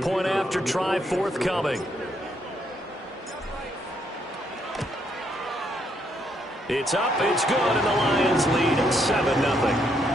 Point after try forthcoming. It's up, it's good, and the Lions lead 7-0.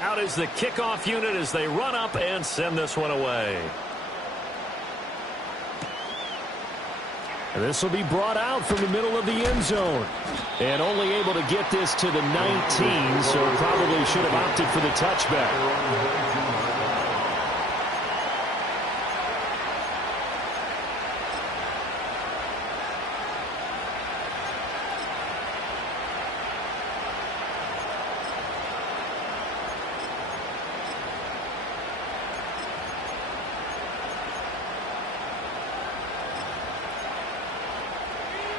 Out is the kickoff unit as they run up and send this one away. And this will be brought out from the middle of the end zone. And only able to get this to the 19, so probably should have opted for the touchback.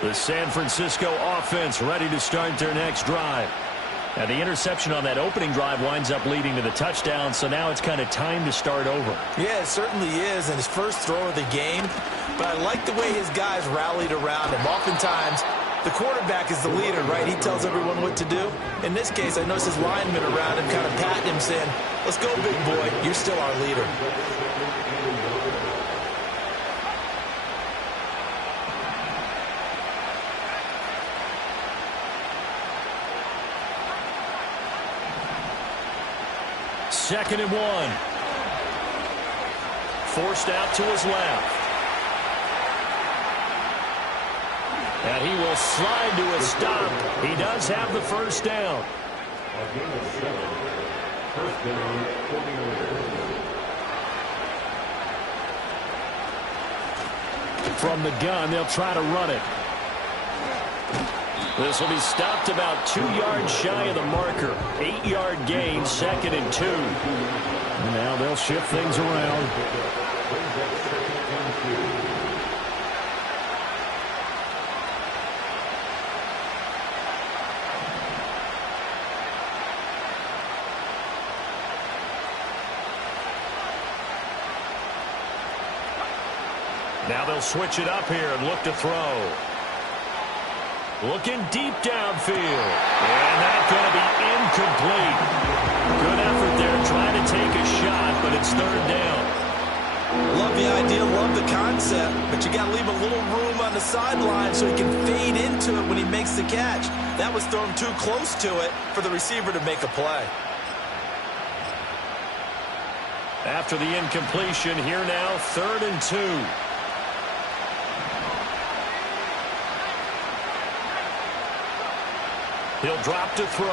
The San Francisco offense ready to start their next drive. Now, the interception on that opening drive winds up leading to the touchdown, so now it's kind of time to start over. Yeah, it certainly is, and his first throw of the game. But I like the way his guys rallied around him. Oftentimes, the quarterback is the leader, right? He tells everyone what to do. In this case, I noticed his linemen around him kind of patting him, saying, "Let's go, big boy. You're still our leader." Second and 1. Forced out to his left. And he will slide to a stop. He does have the first down. From the gun, they'll try to run it. This will be stopped about 2 yards shy of the marker. 8-yard gain, 2nd and 2. Now they'll shift things around. Now they'll switch it up here and look to throw. Looking deep downfield. And that's going to be incomplete. Good effort there trying to take a shot, but it's 3rd down. Love the idea, love the concept, but you got to leave a little room on the sideline so he can fade into it when he makes the catch. That was thrown too close to it for the receiver to make a play. After the incompletion, here now, 3rd and 2. He'll drop to throw.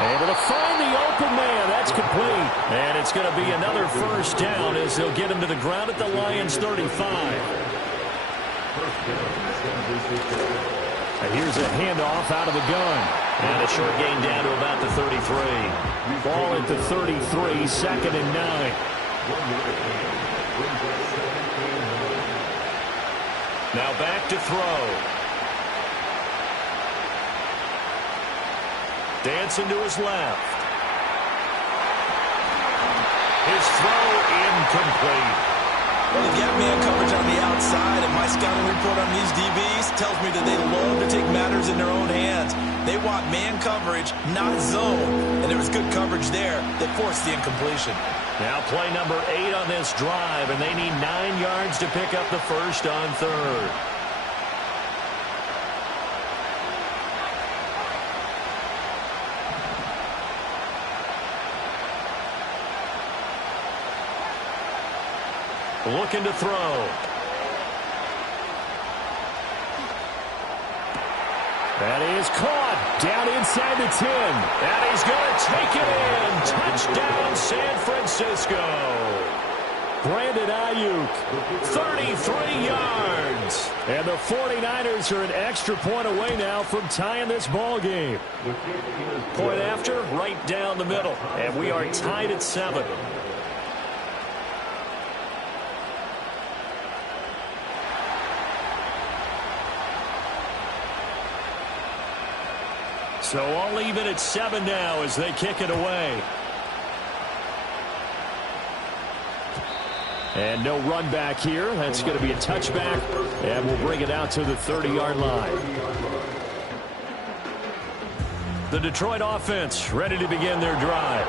Able to find the open man. That's complete. And it's going to be another first down as they'll get him to the ground at the Lions' 35. And here's a handoff out of the gun. And a short gain down to about the 33. Ball at the 33, 2nd and 9. Now back to throw. Dancing to his left. His throw incomplete. Well, they've got man coverage on the outside, and my scouting report on these DBs tells me that they love to take matters in their own hands. They want man coverage, not zone. And there was good coverage there that forced the incompletion. Now play number 8 on this drive, and they need 9 yards to pick up the first on 3rd. Looking to throw. That is caught down inside the 10. And he's going to take it in. Touchdown, San Francisco. Brandon Ayuk, 33 yards. And the 49ers are an extra point away now from tying this ball game. Point after, right down the middle. And we are tied at 7. So all even at 7 now as they kick it away. And no run back here. That's going to be a touchback. And we'll bring it out to the 30-yard line. The Detroit offense ready to begin their drive.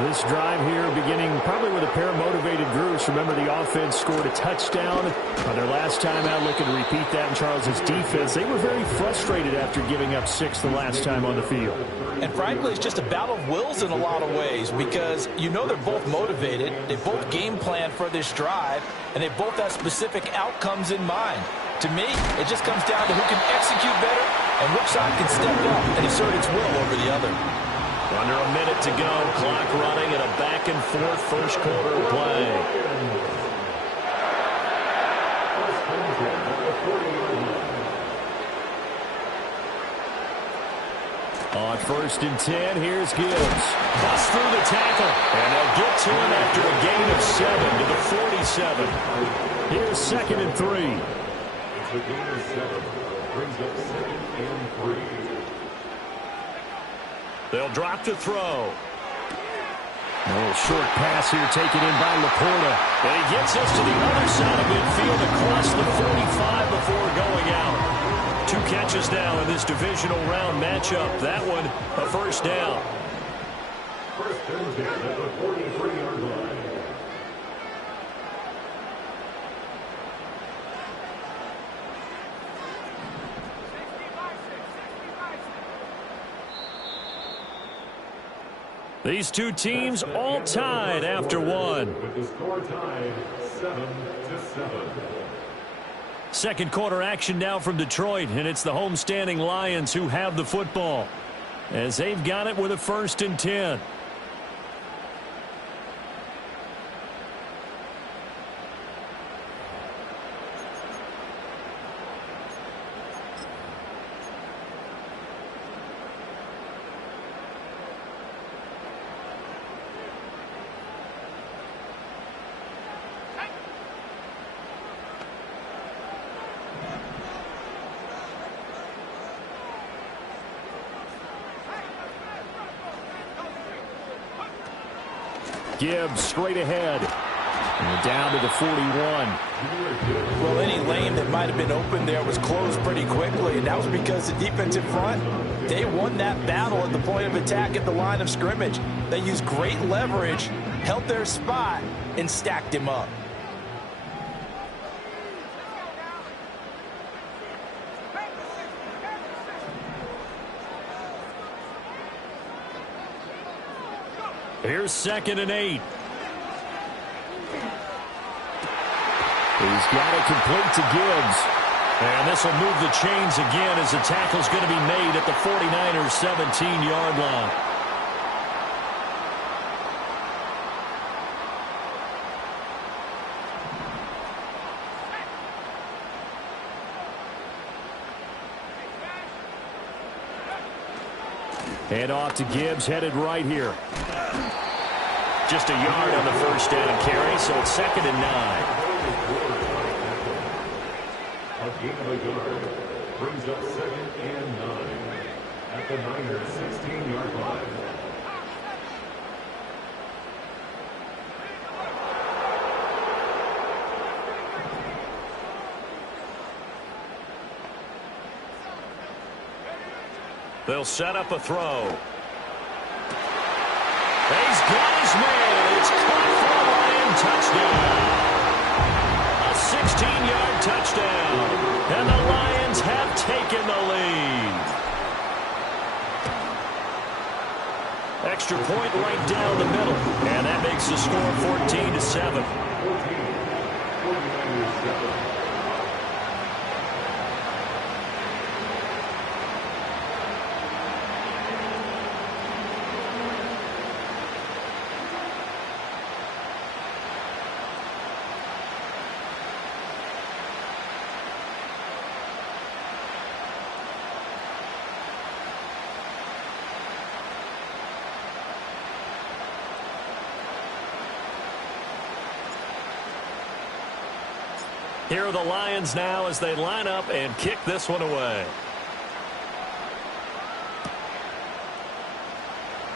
This drive here beginning probably with a pair of motivated groups. Remember, the offense scored a touchdown on their last time out, looking to repeat that in Charles's defense. They were very frustrated after giving up 6 the last time on the field. And frankly, it's just a battle of wills in a lot of ways because you know they're both motivated. They both game plan for this drive, and they both have specific outcomes in mind. To me, it just comes down to who can execute better and which side can step up and assert its will over the other. Under a minute to go, clock running, and a back-and-forth first quarter of play. On 1st and 10, here's Gibbs. Bust through the tackle, and they'll get to him after a gain of 7 to the 47. Here's 2nd and 3. It's a gain of 7. Brings up 2nd and 3. They'll drop to throw. A little short pass here taken in by Laporta. And he gets us to the other side of midfield across the 45 before going out. 2 catches now in this divisional round matchup. That one, a first down. First and 10 at the 43-yard line. These two teams all tied after one. With the score tied 7-7. Second quarter action now from Detroit, and it's the homestanding Lions who have the football as they've got it with a 1st and 10. Gibbs straight ahead. And down to the 41. Well, any lane that might have been open there was closed pretty quickly, and that was because the defensive front, they won that battle at the point of attack at the line of scrimmage. They used great leverage, held their spot, and stacked him up. Here's 2nd and 8. He's got it complete to Gibbs. And this will move the chains again as the tackle's going to be made at the 49ers' 17-yard line. Hand off to Gibbs, headed right here. Just a yard on the first down carry, so it's 2nd and 9. A gain of a yard brings up 2nd and 9 at the Niners' 16-yard line. They'll set up a throw. He's got his man. It's caught for a Lion touchdown. A 16-yard touchdown. And the Lions have taken the lead. Extra point right down the middle. And that makes the score 14-7. 49ers 7. Here are the Lions now as they line up and kick this one away.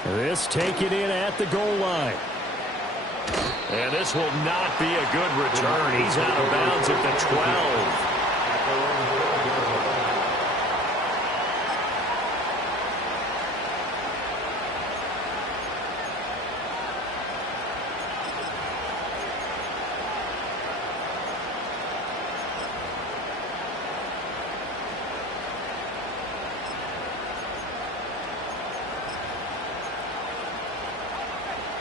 This taken in at the goal line. And this will not be a good return. He's out of bounds at the 12.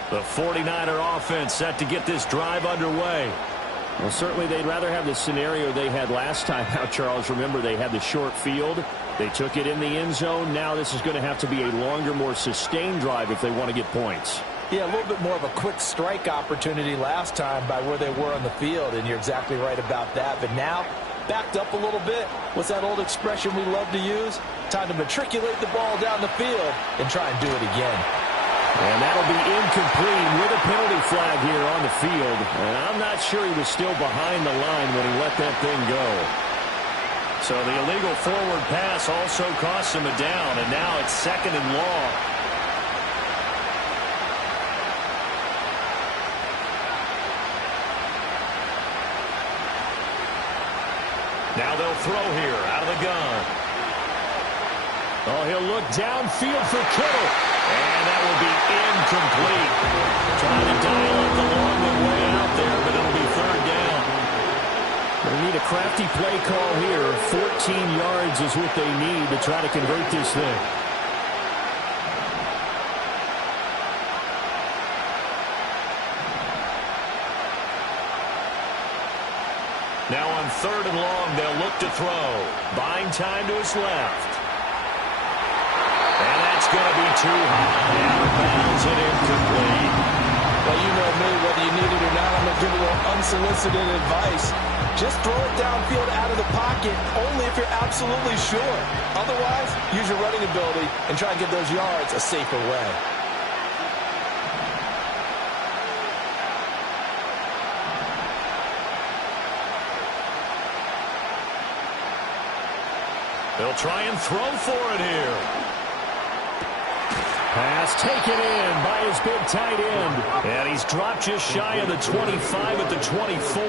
The 49er offense set to get this drive underway. Well, certainly they'd rather have the scenario they had last time out, Charles. Remember, they had the short field. They took it in the end zone. Now this is going to have to be a longer, more sustained drive if they want to get points. Yeah, a little bit more of a quick strike opportunity last time by where they were on the field, and you're exactly right about that. But now, backed up a little bit. What's that old expression we love to use? Time to matriculate the ball down the field and try and do it again. And that'll be incomplete with a penalty flag here on the field. And I'm not sure he was still behind the line when he let that thing go. So the illegal forward pass also costs him a down, and now it's 2nd and long. Now they'll throw here out of the gun. Oh, he'll look downfield for Kittle. And that will be incomplete. Trying to dial up the long way out there, but it'll be 3rd down. They need a crafty play call here. 14 yards is what they need to try to convert this thing. Now on 3rd and long, they'll look to throw. Buying time to his left. And that's going to be too high. Out of bounds and incomplete. Well, you know me, whether you need it or not, I'm going to give a little unsolicited advice. Just throw it downfield out of the pocket, only if you're absolutely sure. Otherwise, use your running ability and try and get those yards a safer way. They'll try and throw for it here. Pass taken in by his big tight end. And he's dropped just shy of the 25 at the 24.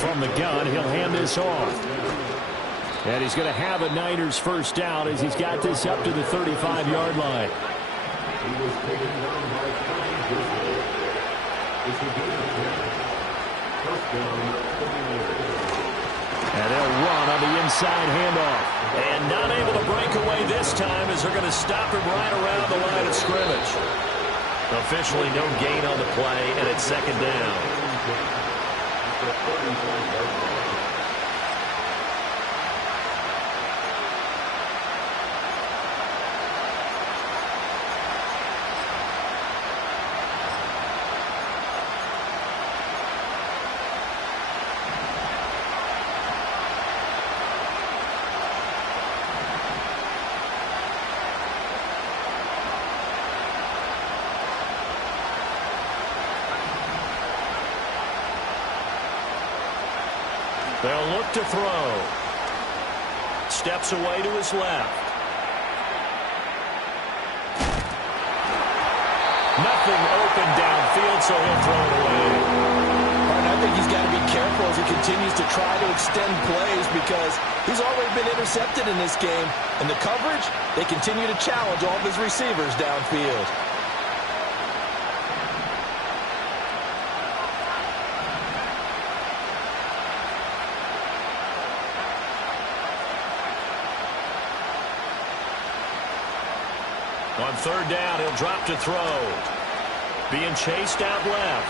From the gun, he'll hand this off. And he's going to have a Niners first down as he's got this up to the 35-yard line. He was taken down by Tommy Driscoll. It's a good attempt. First down, and they'll run on the inside handoff. And not able to break away this time as they're going to stop him right around the line of scrimmage. Officially no gain on the play, and it's 2nd down. They'll look to throw. Steps away to his left. Nothing open downfield, so he'll throw it away. And I think he's got to be careful as he continues to try to extend plays because he's already been intercepted in this game. And the coverage, they continue to challenge all of his receivers downfield. On 3rd down, he'll drop to throw. Being chased out left.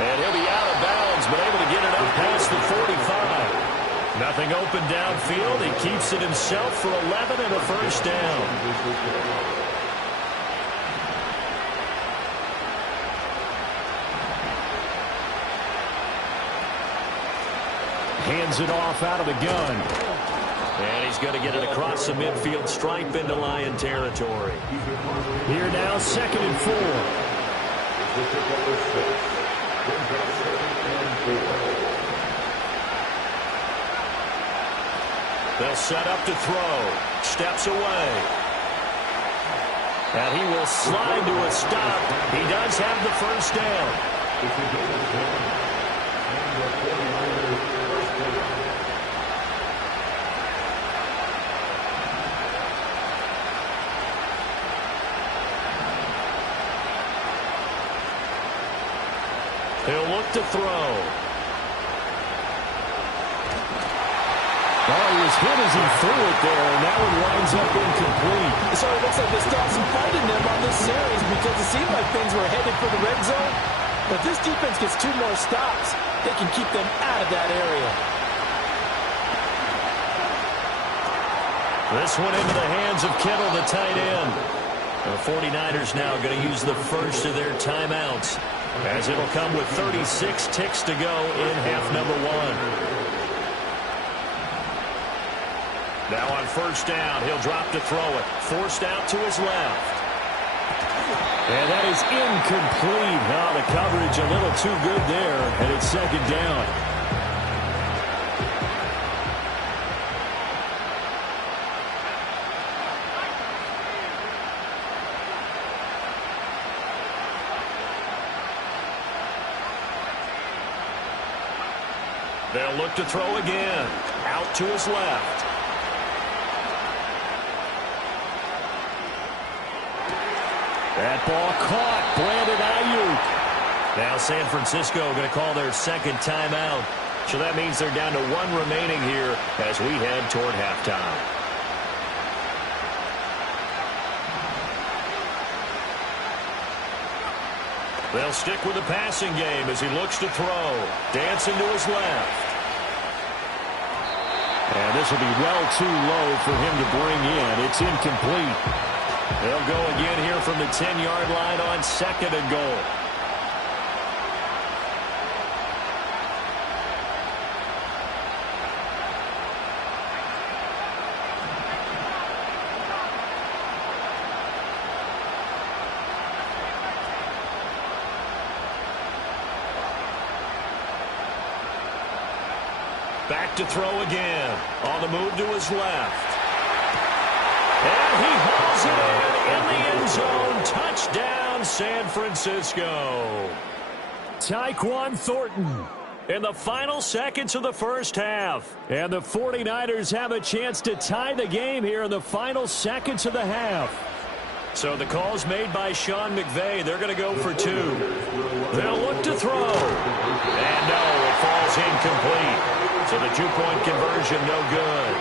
And he'll be out of bounds, but able to get it up past the 45. Nothing open downfield. He keeps it himself for 11 and a first down. Hands it off out of the gun. And he's going to get it across the midfield stripe into Lion territory. Here now, 2nd and 4. This is number 6. Brings up 2nd and 4. They'll set up to throw. Steps away. And he will slide to a stop. He does have the first down. It's a gain of 10. And the 49ers first down. He'll look to throw. Oh, he was hit as he threw it there, and that one winds up incomplete. So it looks like they still have some fight in them on this series because it seemed like things were headed for the red zone. But this defense gets 2 more stops. They can keep them out of that area. This one into the hands of Kittle, the tight end. The 49ers now going to use the first of their timeouts, as it'll come with 36 ticks to go in half number 1. Now on first down, he'll drop to throw it. Forced out to his left. And that is incomplete. Oh, the coverage a little too good there, and it's 2nd down. They'll look to throw again. Out to his left. That ball caught. Brandon Ayuk. Now San Francisco going to call their 2nd timeout. So that means they're down to 1 remaining here as we head toward halftime. They'll stick with the passing game as he looks to throw. Dancing to his left. And this will be well too low for him to bring in. It's incomplete. They'll go again here from the 10-yard line on 2nd and goal. Back to throw again. On the move to his left. And he hauls it in the end zone. Touchdown, San Francisco. Tyquan Thornton in the final seconds of the first half. And the 49ers have a chance to tie the game here in the final seconds of the half. So the call's made by Sean McVay. They're going to go for 2. They'll look to throw. And no, it falls incomplete. So the 2-point conversion no good.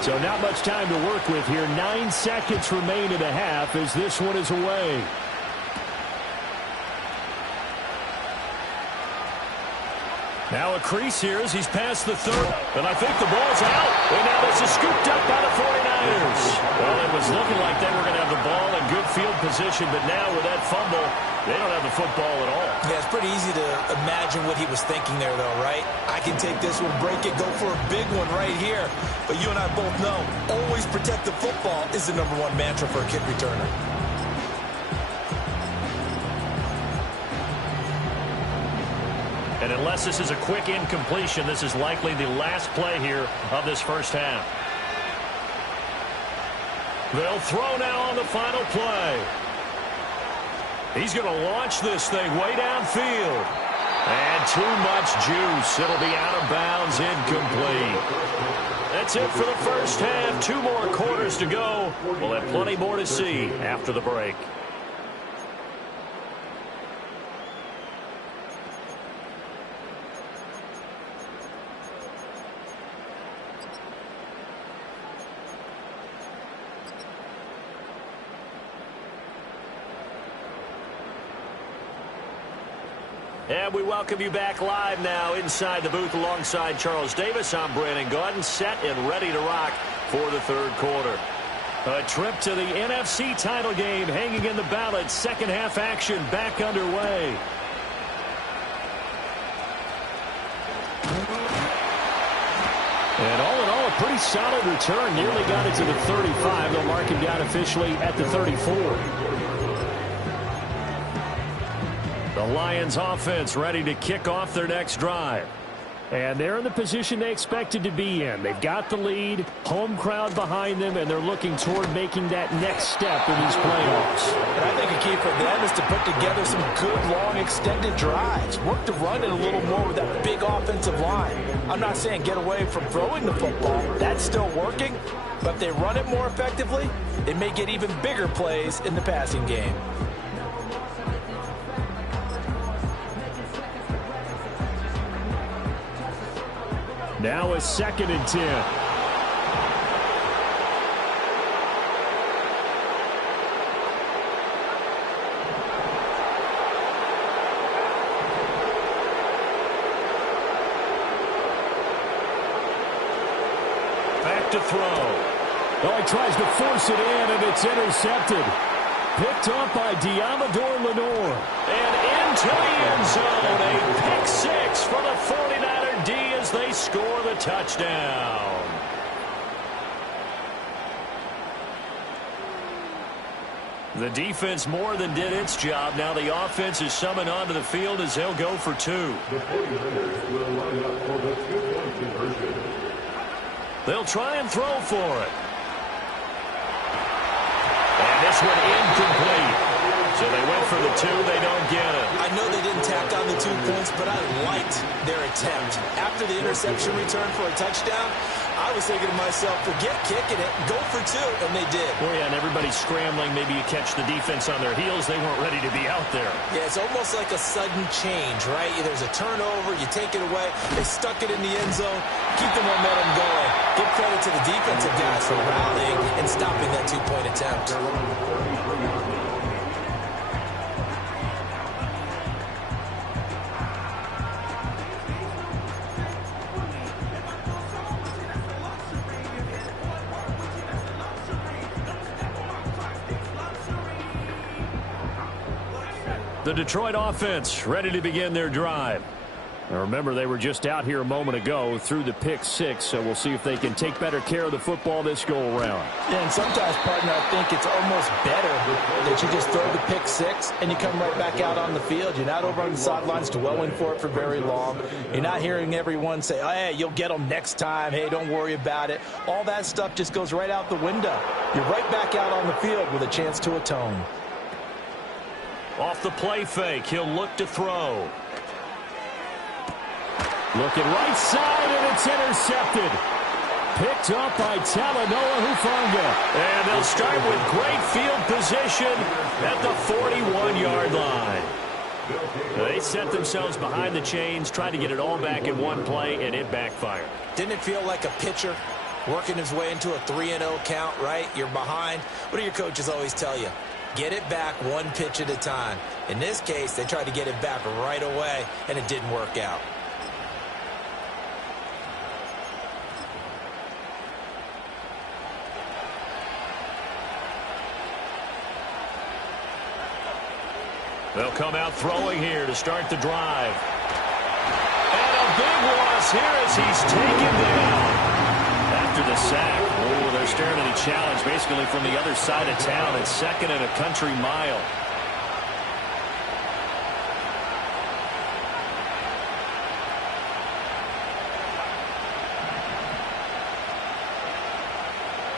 So not much time to work with here. 9 seconds remain in the half as this one is away. Now a crease here as he's past the 3rd. And I think the ball's out. And now this is scooped up by the 49ers. Well, it was looking like they were going to have the ball in good field position. But now with that fumble, they don't have the football at all. Yeah, it's pretty easy to imagine what he was thinking there, though, right? I can take this one, break it, go for a big one right here. But you and I both know, always protect the football is the #1 mantra for a kick returner. And unless this is a quick incompletion, this is likely the last play here of this first half. They'll throw now on the final play. He's going to launch this thing way downfield. And too much juice. It'll be out of bounds, incomplete. That's it for the first half. 2 more quarters to go. We'll have plenty more to see after the break. And we welcome you back live now inside the booth alongside Charles Davis. I'm Brandon Gaudin, set and ready to rock for the 3rd quarter. A trip to the NFC title game hanging in the balance. Second half action back underway. And all in all, a pretty solid return. Nearly got it to the 35. They'll mark him down officially at the 34. The Lions offense ready to kick off their next drive. And they're in the position they expected to be in. They've got the lead, home crowd behind them, and they're looking toward making that next step in these playoffs. And I think a key for them is to put together some good, long, extended drives. Work to run it a little more with that big offensive line. I'm not saying get away from throwing the football. That's still working. But if they run it more effectively, they may get even bigger plays in the passing game. Now a 2nd and 10. Back to throw. Oh, he tries to force it in, and it's intercepted. Picked up by Diamador Lenore. And into the end zone. A pick six for the 49er D as they score the touchdown. The defense more than did its job. Now the offense is summoned onto the field as they'll go for 2. The 49ers will line up for the 2-point conversion. They'll try and throw for it. And this one incomplete. So they went for the 2. They don't get it. I know they didn't tack on the 2 points, but I liked their attempt. After the interception return for a touchdown, I was thinking to myself, forget kicking it, go for 2, and they did. Oh, yeah, and everybody's scrambling. Maybe you catch the defense on their heels. They weren't ready to be out there. Yeah, it's almost like a sudden change, right? There's a turnover, you take it away, they stuck it in the end zone, keep the momentum going. Give credit to the defensive guys for rallying and stopping that 2-point attempt. The Detroit offense ready to begin their drive. Now remember, they were just out here a moment ago through the pick 6, so we'll see if they can take better care of the football this go-around. Yeah, and sometimes, partner, I think it's almost better that you just throw the pick 6 and you come right back out on the field. You're not over on the sidelines dwelling for it for very long. You're not hearing everyone say, oh, hey, you'll get them next time. Hey, don't worry about it. All that stuff just goes right out the window. You're right back out on the field with a chance to atone. Off the play fake, he'll look to throw. Looking right side, and it's intercepted. Picked up by Talanoa Hufanga. And they'll start with great field position at the 41-yard line. They set themselves behind the chains, trying to get it all back in one play, and it backfired. Didn't it feel like a pitcher working his way into a 3-0 count, right? You're behind. What do your coaches always tell you? Get it back one pitch at a time. In this case, they tried to get it back right away, and it didn't work out. They'll come out throwing here to start the drive. And a big loss here as he's taken down. After the sack, oh, they're staring at a challenge basically from the other side of town. It's 2nd and a country mile.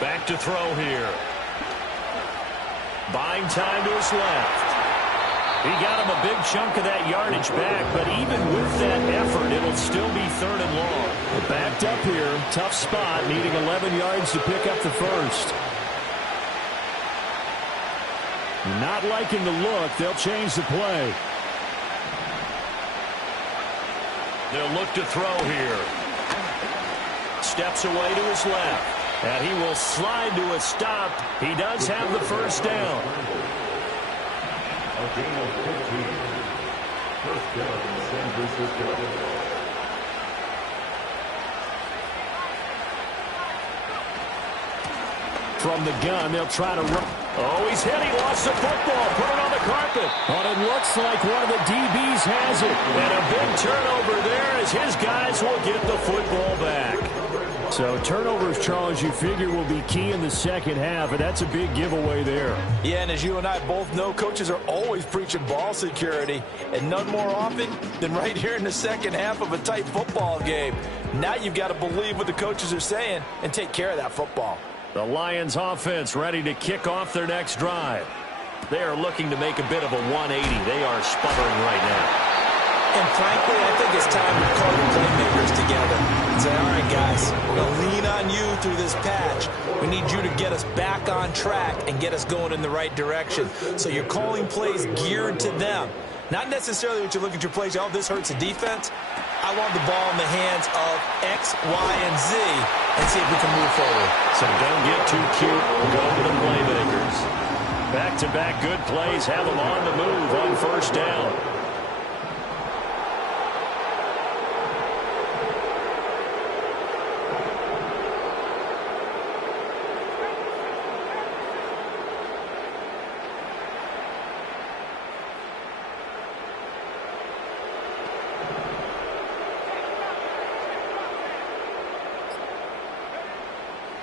Back to throw here. Buying time to his left. He got him a big chunk of that yardage back, but even with that effort, it'll still be 3rd and long. Backed up here, tough spot, needing 11 yards to pick up the first. Not liking the look, they'll change the play. They'll look to throw here. Steps away to his left, and he will slide to a stop. He does have the first down. A gain of 15. First down, San Francisco. From the gun, they'll try to run. Oh, he's hit. He lost the football. Put it on the carpet. But it looks like one of the DBs has it. And a big turnover there as his guys will get the football back. So turnovers, Charles, you figure will be key in the second half, and that's a big giveaway there. Yeah, and as you and I both know, coaches are always preaching ball security, and none more often than right here in the second half of a tight football game. Now you've got to believe what the coaches are saying and take care of that football. The Lions offense ready to kick off their next drive. They are looking to make a bit of a 180. They are sputtering right now. And frankly, I think it's time to call the playmakers together and say, all right, guys, we're going to lean on you through this patch. We need you to get us back on track and get us going in the right direction. So you're calling plays geared to them. Not necessarily what you look at your plays, oh, this hurts the defense. I want the ball in the hands of X, Y, and Z and see if we can move forward. So don't get too cute. Go to the playmakers. Back-to-back good plays have them on the move on first down.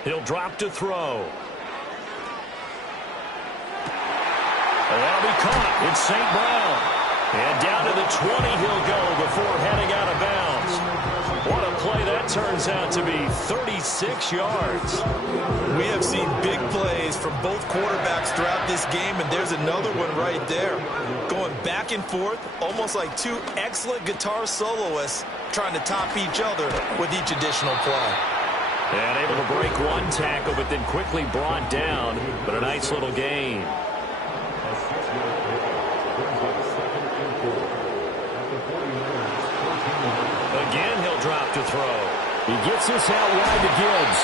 He'll drop to throw. And that'll be caught. It's St. Brown. And down to the 20 he'll go before heading out of bounds. What a play that turns out to be. 36 yards. We have seen big plays from both quarterbacks throughout this game, and there's another one right there. Going back and forth, almost like two excellent guitar soloists trying to top each other with each additional play. And able to break one tackle, but then quickly brought down. But a nice little gain. Again, he'll drop to throw. He gets this out wide to Gibbs.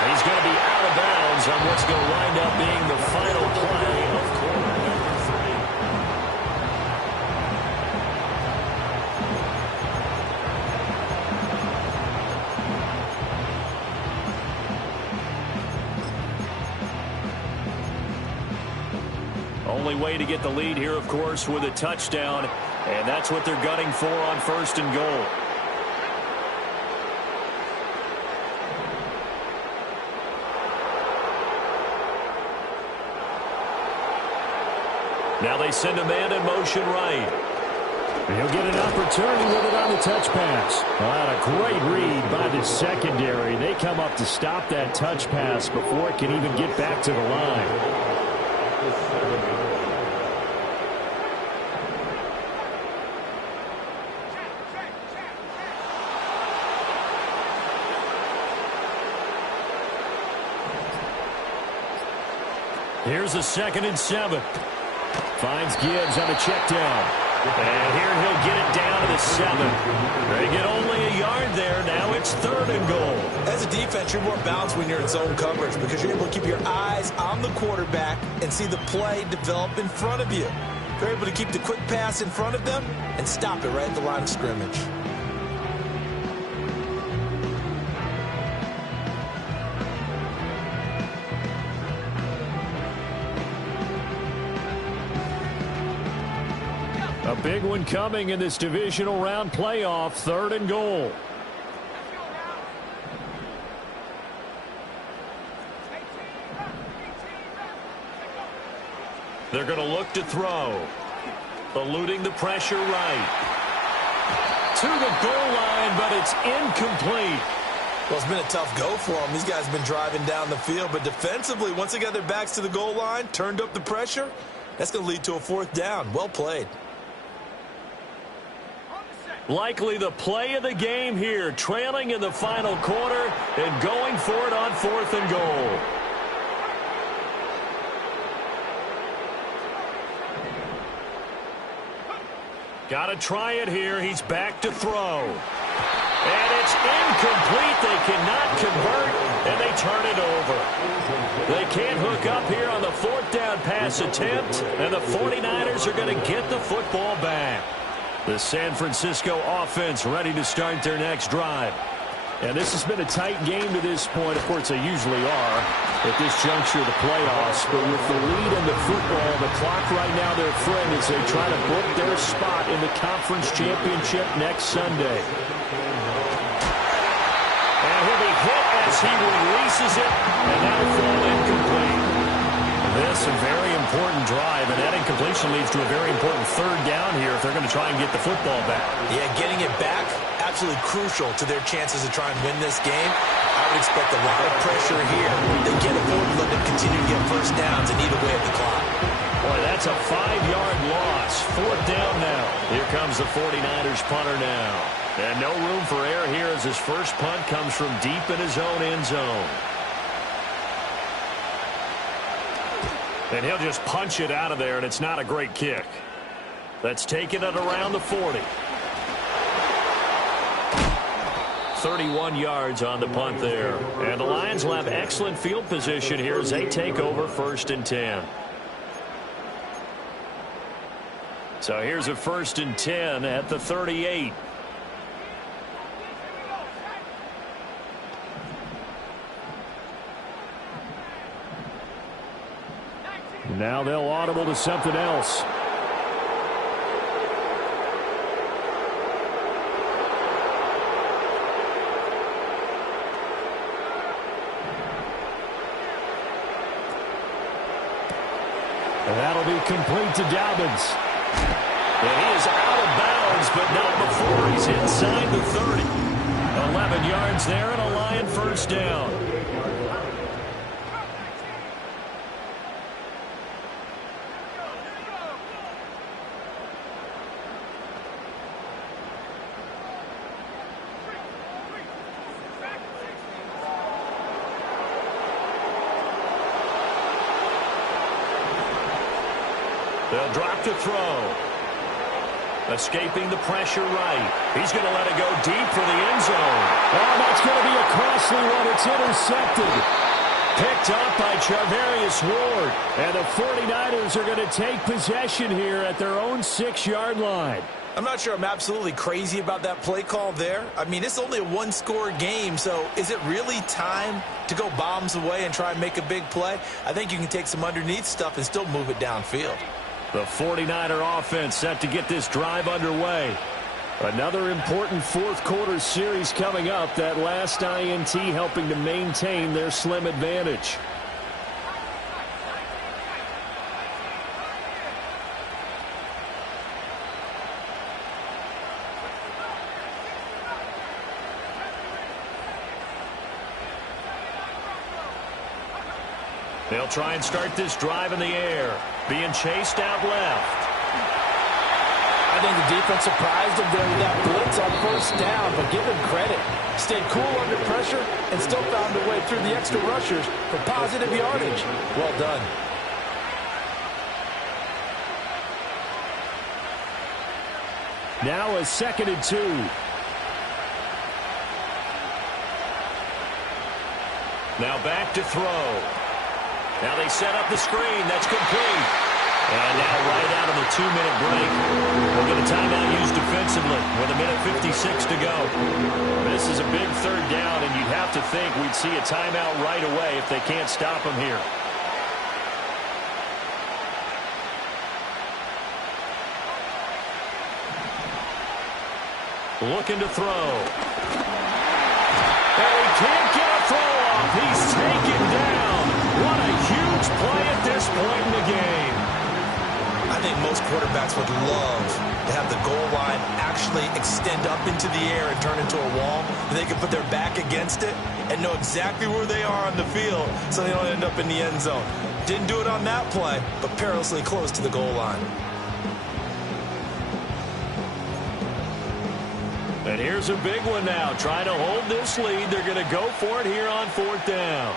And he's going to be out of bounds on what's going to wind up being the final play of quarter number 3. Only way to get the lead here, of course, with a touchdown. And that's what they're gunning for on first and goal. Now they send a man in motion right. He'll get an opportunity with it on the touch pass. Well, a great read by the secondary. They come up to stop that touch pass before it can even get back to the line. Here's a 2nd and 7. Finds Gibbs on a check down. And here he'll get it down to the 7. They get only a yard there. Now it's 3rd and goal. As a defense, you're more balanced when you're in zone coverage because you're able to keep your eyes on the quarterback and see the play develop in front of you. You're able to keep the quick pass in front of them and stop it right at the line of scrimmage. A big one coming in this divisional round playoff. 3rd and goal. They're going to look to throw. Eluding the pressure right. To the goal line, but it's incomplete. Well, it's been a tough go for them. These guys have been driving down the field, but defensively, once they got their backs to the goal line, turned up the pressure, that's going to lead to a 4th down. Well played. Likely the play of the game here, trailing in the final quarter and going for it on 4th and goal. Got to try it here. He's back to throw. And it's incomplete. They cannot convert, and they turn it over. They can't hook up here on the 4th down pass attempt, and the 49ers are going to get the football back. The San Francisco offense ready to start their next drive. And this has been a tight game to this point. Of course, they usually are at this juncture of the playoffs. But with the lead in the football, the clock right now, their friend, as they try to book their spot in the conference championship next Sunday. And he'll be hit as as he releases it, and that'll fall incomplete. This a very important drive, and that incompletion leads to a very important third down here if they're going to try and get the football back. Yeah, getting it back, absolutely crucial to their chances to try and win this game. I would expect a lot of pressure here. They can't afford to let them continue to get first downs and eat away at the clock. Boy, that's a 5-yard loss. Fourth down now. Here comes the 49ers punter now. And no room for error here as his first punt comes from deep in his own end zone. And he'll just punch it out of there, and it's not a great kick. That's taking it around the 40. 31 yards on the punt there. And the Lions will have excellent field position here as they take over 1st and 10. So here's a 1st and 10 at the 38. Now they'll audible to something else. And that'll be complete to Dobbins. And he is out of bounds, but not before he's inside the 30. 11 yards there and a Lion first down. They'll drop to throw. Escaping the pressure right. He's going to let it go deep for the end zone. Oh, that's going to be a costly one. It's intercepted. Picked up by Charvarius Ward. And the 49ers are going to take possession here at their own 6-yard line. I'm not sure I'm absolutely crazy about that play call there. I mean, it's only a one-score game, so is it really time to go bombs away and try and make a big play? I think you can take some underneath stuff and still move it downfield. The 49er offense set to get this drive underway. Another important fourth-quarter series coming up. That last INT helping to maintain their slim advantage. They'll try and start this drive in the air. Being chased out left. I think the defense surprised him there with that blitz on first down, but give him credit. Stayed cool under pressure and still found a way through the extra rushers for positive yardage. Well done. Now a 2nd and 2. Now back to throw. Now they set up the screen. That's complete. And now right out of the 2-minute break, we'll get a timeout used defensively with 1:56 to go. This is a big third down, and you'd have to think we'd see a timeout right away if they can't stop them here. Looking to throw. And he can't get a throw off. He's taken down. What a huge play at this point in the game. I think most quarterbacks would love to have the goal line actually extend up into the air and turn into a wall. And they can put their back against it and know exactly where they are on the field so they don't end up in the end zone. Didn't do it on that play, but perilously close to the goal line. And here's a big one now. Trying to hold this lead. They're going to go for it here on 4th down.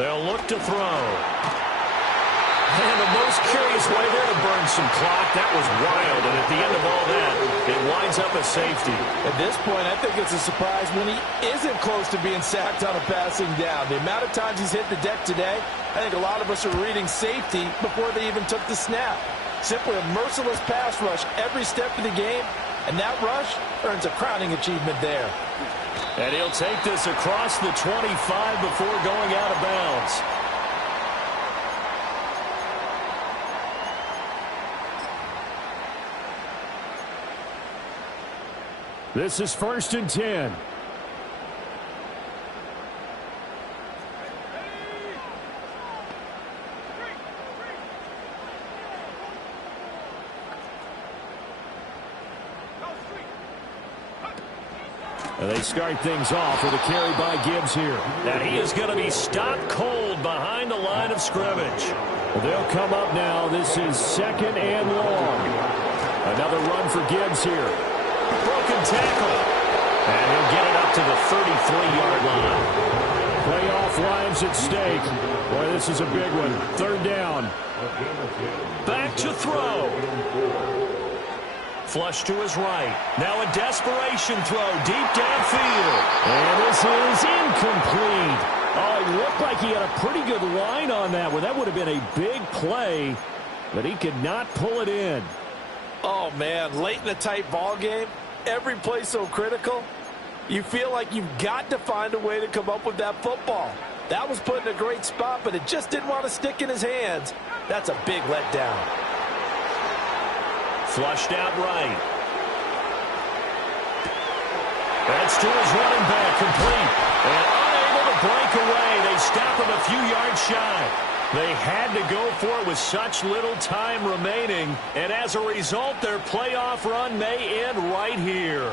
They'll look to throw. And the most curious way there to burn some clock. That was wild. And at the end of all that, it winds up a safety. At this point, I think it's a surprise when he isn't close to being sacked on a passing down. The amount of times he's hit the deck today, I think a lot of us are reading safety before they even took the snap. Simply a merciless pass rush every step of the game, and that rush earns a crowning achievement there. And he'll take this across the 25 before going out of bounds. This is 1st and 10. And they start things off with a carry by Gibbs here. And he is going to be stopped cold behind the line of scrimmage. They'll come up now. This is 2nd and long. Another run for Gibbs here. Broken tackle. And he'll get it up to the 33-yard line. Playoff lives at stake. Boy, this is a big one. 3rd down. Back to throw. Flush to his right. Now a desperation throw deep downfield. And this is incomplete. Oh, it looked like he had a pretty good line on that one. That would have been a big play, but he could not pull it in. Oh, man, late in a tight ball game, every play so critical, you feel like you've got to find a way to come up with that football. That was put in a great spot, but it just didn't want to stick in his hands. That's a big letdown. Flushed out right. That's to his running back, complete. And unable to break away. They stop him a few yards shy. They had to go for it with such little time remaining. And as a result, their playoff run may end right here.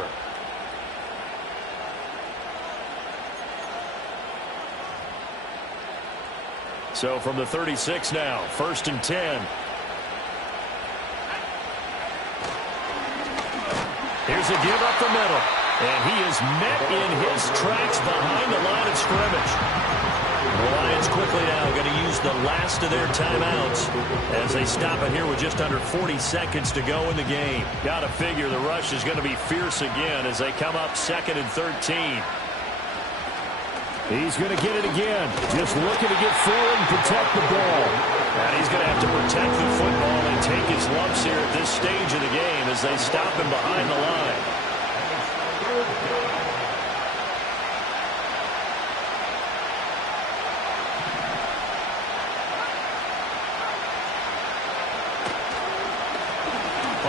So from the 36 now, 1st and 10. Here's a give up the middle. And he is met in his tracks behind the line of scrimmage. The Lions quickly now going to use the last of their timeouts as they stop it here with just under 40 seconds to go in the game. Got to figure the rush is going to be fierce again as they come up 2nd and 13. He's going to get it again. Just looking to get forward and protect the ball. And he's going to have to protect the football and take his lumps here at this stage of the game as they stop him behind the line.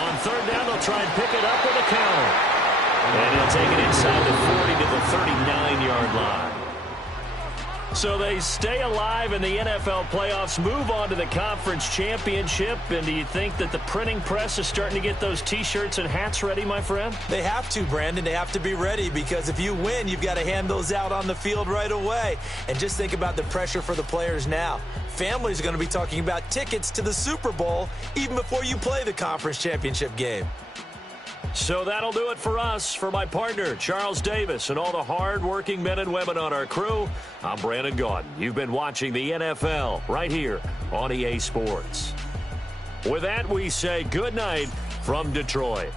On 3rd down, they'll try and pick it up with a counter. And he'll take it inside the 40 to the 39-yard line. So they stay alive in the NFL playoffs, move on to the conference championship. And do you think that the printing press is starting to get those T-shirts and hats ready, my friend? They have to, Brandon. They have to be ready because if you win, you've got to hand those out on the field right away. And just think about the pressure for the players now. Families are going to be talking about tickets to the Super Bowl even before you play the conference championship game. So that'll do it for us. For my partner, Charles Davis, and all the hard-working men and women on our crew, I'm Brandon Gaudin. You've been watching the NFL right here on EA Sports. With that, we say good night from Detroit.